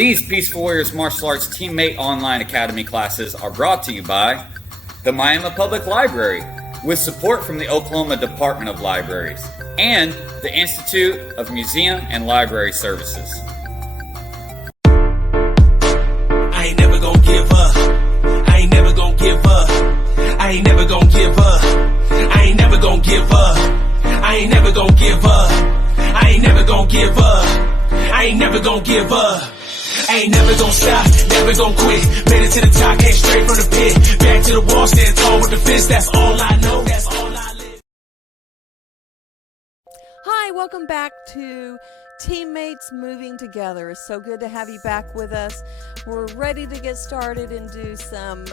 These Peaceful Warriors Martial Arts Teammate Online Academy classes are brought to you by the Miami Public Library, with support from the Oklahoma Department of Libraries, and the Institute of Museum and Library Services. I ain't never gonna give up. I ain't never gonna give up. I ain't never gonna give up. I ain't never gonna give up. I ain't never gonna give up. I ain't never gonna give up. I ain't never gonna give up. I ain't never gonna stop, never gonna quit. Made it to the top, came straight from the pit. Back to the wall, stand tall with the fist. That's all I know, that's all I live. Hi, welcome back to Teammates Moving Together. It's so good to have you back with us. We're ready to get started and do some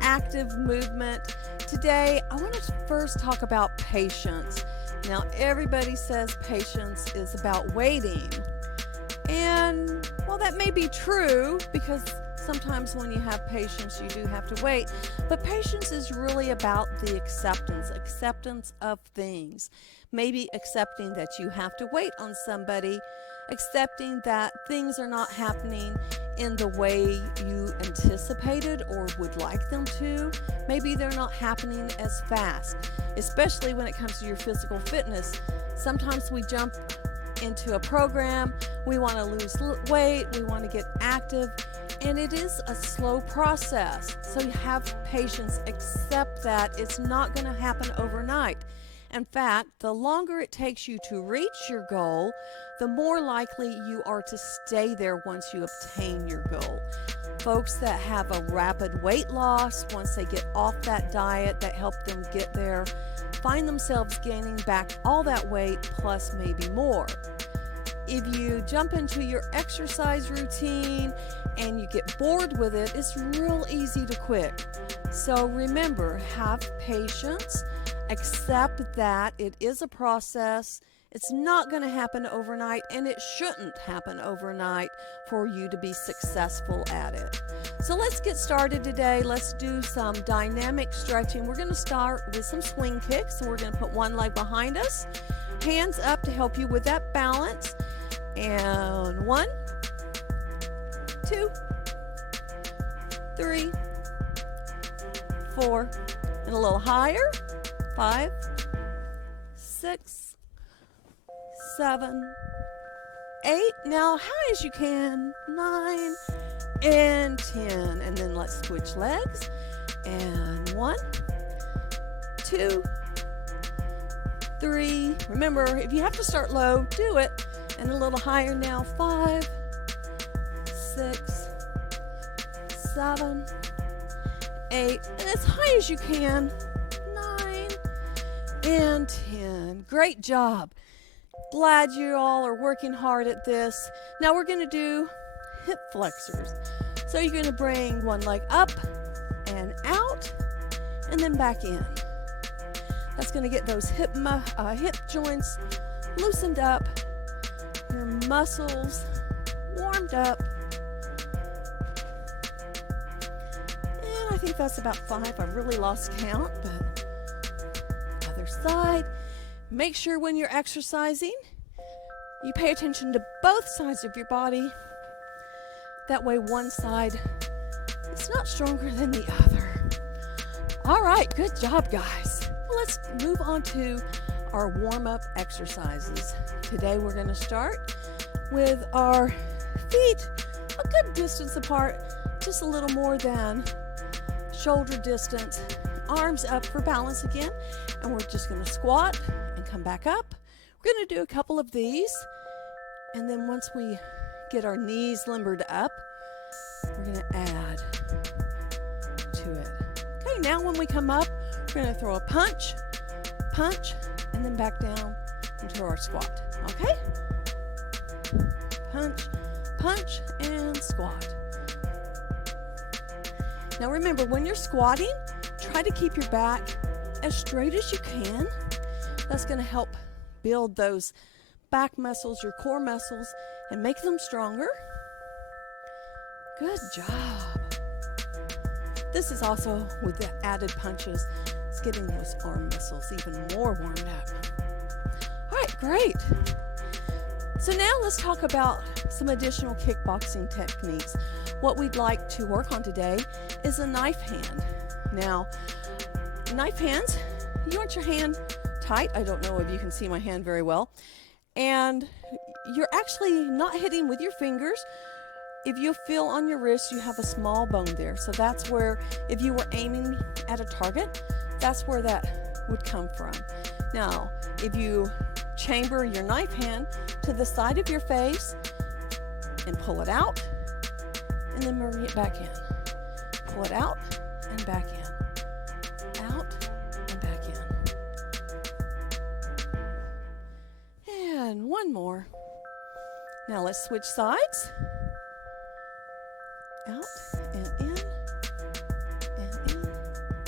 active movement. Today, I want to first talk about patience. Now, everybody says patience is about waiting. And, well, that may be true because sometimes when you have patience, you do have to wait. But patience is really about the acceptance of things. Maybe accepting that you have to wait on somebody, accepting that things are not happening in the way you anticipated or would like them to. Maybe they're not happening as fast, especially when it comes to your physical fitness. Sometimes we jump into a program, we want to lose weight, we want to get active, and it is a slow process. So you have patience, accept that it's not going to happen overnight. In fact, the longer it takes you to reach your goal, the more likely you are to stay there once you obtain your goal. Folks that have a rapid weight loss, once they get off that diet that helped them get there, find themselves gaining back all that weight plus maybe more. If you jump into your exercise routine and you get bored with it, it's real easy to quit. So remember, have patience, accept that it is a process. It's not going to happen overnight, and it shouldn't happen overnight for you to be successful at it. So let's get started today. Let's do some dynamic stretching. We're going to start with some swing kicks. So we're going to put one leg behind us, hands up to help you with that balance. And 1, 2, 3, 4, and a little higher. 5, 6, 7, 8. Now high as you can. 9 and 10. And then let's switch legs. And 1, 2, 3. Remember, if you have to start low, do it. And a little higher now. 5, 6, 7, 8. And as high as you can. 9 and 10. Great job. Glad you all are working hard at this. Now we're going to do hip flexors. So you're going to bring one leg up and out and then back in. That's going to get those hip joints loosened up, your muscles warmed up. And I think that's about 5. I really lost count, but other side. Make sure when you're exercising, you pay attention to both sides of your body. That way one side is not stronger than the other. All right, good job, guys. Let's move on to our warm-up exercises. Today we're going to start with our feet a good distance apart, just a little more than shoulder distance. Arms up for balance again, and we're just going to squat and come back up. We're going to do a couple of these, and then once we get our knees limbered up, we're going to add to it. Okay, now when we come up, we're going to throw a punch, and then back down into our squat. Okay? Punch, and squat. Now remember, when you're squatting, try to keep your back as straight as you can. That's going to help build those back muscles, your core muscles, and make them stronger. Good job. This is also with the added punches. It's getting those arm muscles even more warmed up. All right, great. So now let's talk about some additional kickboxing techniques. What we'd like to work on today is a knife hand. Now, knife hands, you want your hand tight. I don't know if you can see my hand very well. And you're actually not hitting with your fingers. If you feel on your wrist, you have a small bone there. So that's where, if you were aiming at a target, that's where that would come from. Now, if you chamber your knife hand to the side of your face and pull it out, and then bring it back in. Pull it out and back in. Out and back in. And one more. Now let's switch sides. Out and in, and in,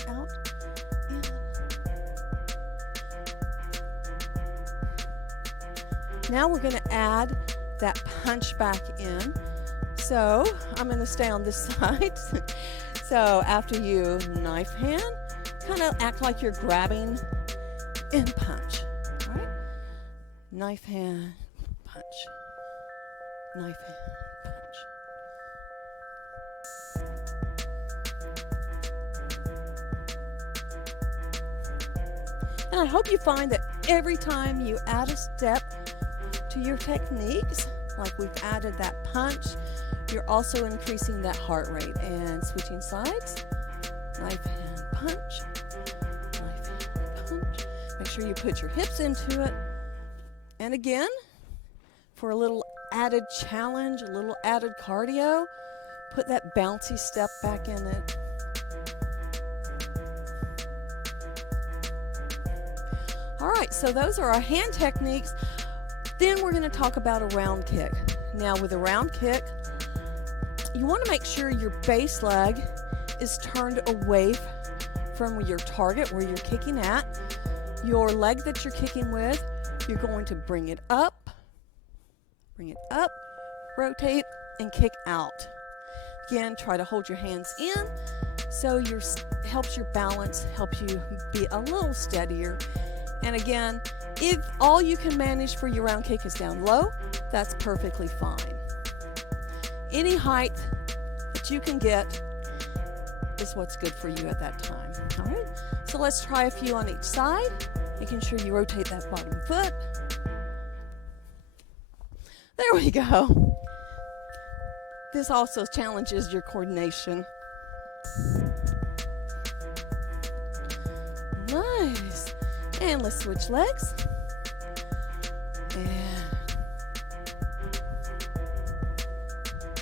out, in. Now we're going to add that punch back in. So I'm going to stay on this side. So after you knife hand, kind of act like you're grabbing and punch. All right? Knife hand, punch. Knife hand, punch. And I hope you find that every time you add a step to your techniques, like we've added that punch, you're also increasing that heart rate. And switching sides, knife hand punch, knife hand punch. Make sure you put your hips into it. And again, for a little added challenge, a little added cardio, put that bouncy step back in it. All right, so those are our hand techniques. Then we're going to talk about a round kick. Now with a round kick, you want to make sure your base leg is turned away from your target where you're kicking at. Your leg that you're kicking with, you're going to bring it up, rotate, and kick out. Again, try to hold your hands in so helps your balance, helps you be a little steadier. And again, if all you can manage for your round kick is down low, that's perfectly fine. Any height that you can get is what's good for you at that time. All right, so let's try a few on each side, making sure you rotate that bottom foot. There we go. This also challenges your coordination. Nice. And let's switch legs. And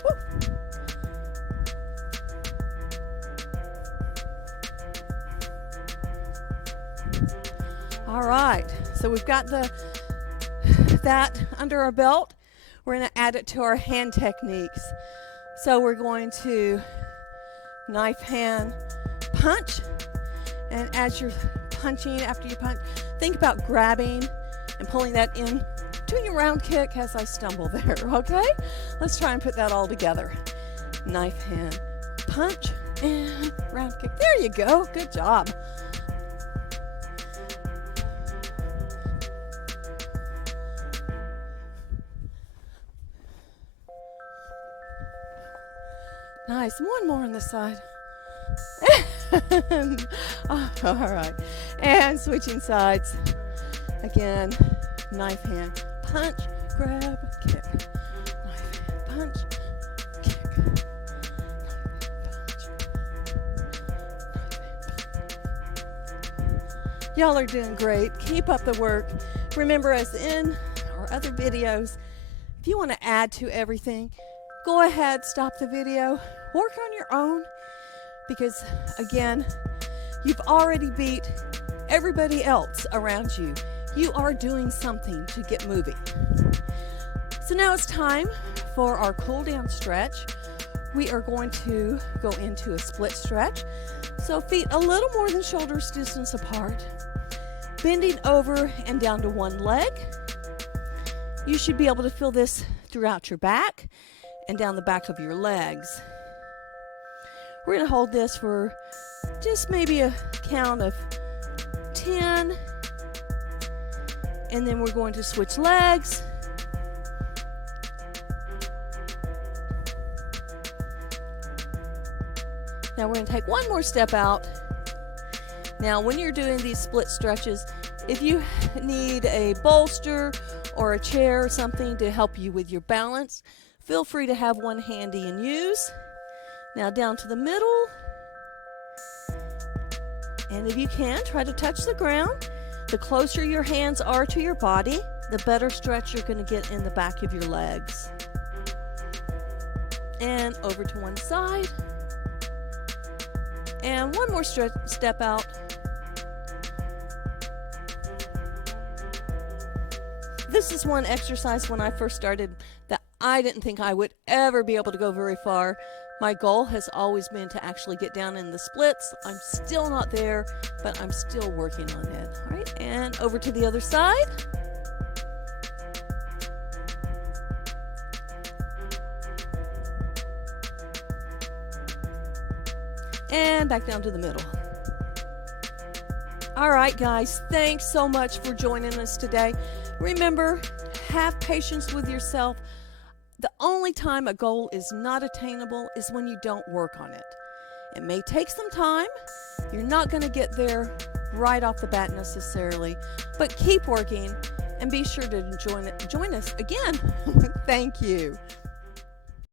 woo. All right, so we've got that under our belt. We're going to add it to our hand techniques. So we're going to knife hand punch, and as you're punching, after you punch, think about grabbing and pulling that in to your round kick as I stumble there, okay? Let's try and put that all together. Knife hand punch and round kick. There you go. Good job. Nice. One more on this side. All right. And switching sides. Again, knife hand punch, grab, kick. Knife hand punch, kick. Knife hand punch. Y'all are doing great. Keep up the work. Remember, as in our other videos, if you want to add to everything, go ahead, stop the video, work on your own, because again, you've already beat everybody else around you. You are doing something to get moving. So now it's time for our cool down stretch. We are going to go into a split stretch. So feet a little more than shoulders distance apart, bending over and down to one leg. You should be able to feel this throughout your back and down the back of your legs. We're going to hold this for just maybe a count of 10, and then we're going to switch legs, Now we're going to take one more step out. Now when you're doing these split stretches, if you need a bolster or a chair or something to help you with your balance, feel free to have one handy and use. Now down to the middle. And if you can, try to touch the ground. The closer your hands are to your body, the better stretch you're going to get in the back of your legs. And over to one side. And one more step out. This is one exercise when I first started that I didn't think I would ever be able to go very far. My goal has always been to actually get down in the splits. I'm still not there, but I'm still working on it. All right, and over to the other side. And back down to the middle. All right, guys, thanks so much for joining us today. Remember, have patience with yourself. The only time a goal is not attainable is when you don't work on it. It may take some time. You're not going to get there right off the bat necessarily, but keep working and be sure to join us again. Thank you.